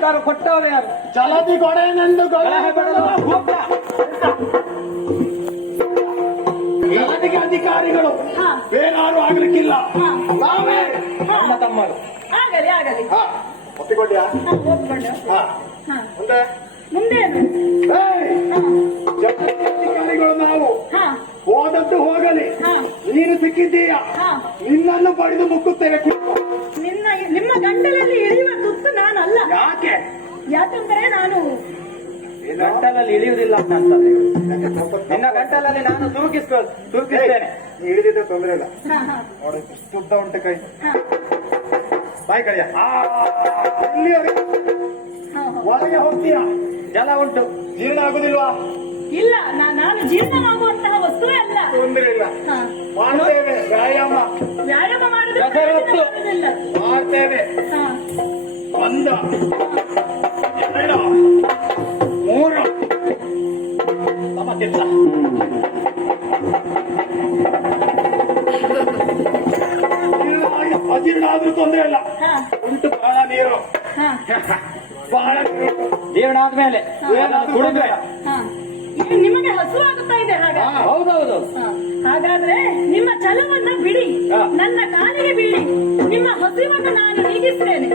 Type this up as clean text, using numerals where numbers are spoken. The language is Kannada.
ಅಧಿಕಾರ ಕೊಟ್ಟವರು ಯಾರು? ಜಲದಿ ಗೊಡೆನೆಂದು ಸಲಹೆ ಪಡೆದವ ಹೋಗ್ತ. ಜಲದಿಗೆ ಅಧಿಕಾರಿಗಳು ಬೇರಾರು ಆಗ್ಲಿಕ್ಕಿಲ್ಲ, ನಾವೇ ನಮ್ಮ ತಮ್ಮರು. ಆಗಲಿ ಆಗಲಿ. ಒಪ್ಪಿಕೊಂಡ್ಯಾ? ಒಪ್ಕೊಂಡೆ. ಮುಂದೆ ಮುಂದೇನು? ಅಧಿಕಾರಿಗಳು ನಾವು ಹೋದದ್ದು ಹೋಗಲಿ, ನೀನು ಸಿಕ್ಕಿದ್ದೀಯ, ನಿನ್ನನ್ನು ಪಡೆದು ಮುಕ್ಕುತ್ತೇವೆ. ನಿಮ್ಮ ಗಂಟಲಲ್ಲಿ ಇಳಿಯುವ ತುತ್ತು ನಾನಲ್ಲ. ಯಾಕೆ? ಯಾಕಂದ್ರೆ ನಾನು ಗಂಟಲಲ್ಲಿ ಇಳಿಯುವುದಿಲ್ಲ ಅಂತಂದ್ರೆ ನಿನ್ನ ಗಂಟಲಲ್ಲಿ ನಾನು ತೂಕಿಸ್ತೇನೆ. ಹಿಡಿದಿದ್ದ ತೊಂದರೆ ಇಲ್ಲ. ನೋಡಿ ಉದ್ದ ಉಂಟು ಕೈ, ಬಾಯಿ ಕಳಿಯ ಇಲ್ಲಿಯವರೆಗೆ ಒಳಗೆ ಹೋಗ್ತೀಯ. ಜಲ ಉಂಟು, ಜೀರ್ಣ ಆಗುದಿಲ್ವಾ? ಇಲ್ಲ, ನಾನು ಜೀರ್ಣವಾಗುವಂತಹ ವಸ್ತುವೇ ಅಲ್ಲ. ತೊಂದರೆ ಇಲ್ಲ, ಮಾಡ್ತೇವೆ. ವ್ಯಾಯಾಮ ಮಾಡುವುದಿಲ್ಲ. ಮಾಡ್ತೇವೆ. ಒಂದ ಎರಡು ಮೂರು ನಮ್ಮ ಕೆಲಸ. ಅಜೀರ್ಣ ಆದ್ರೂ ತೊಂದರೆ ಇಲ್ಲ, ಉಂಟು ಬಹಳ ನೀರು, ಬಹಳ ನೀರು. ಜೀವನ ಆದ್ಮೇಲೆ ಕುಡಿದ್ರೆ ಈಗ ನಿಮಗೆ ಹಸುವಾಗುತ್ತಾ ಇದೆ ಹಾಗ? ಹೌದೌದು. ಹಾಗಾದ್ರೆ ನಿಮ್ಮ ಛಲವನ್ನ ಬಿಡಿ, ನನ್ನ ಕಾಲಿಗೆ ಬೀಳಿ, ನಿಮ್ಮ ಹಸಿವನ್ನು ನಾನು ನೀಗಿಸ್ತೇನೆ.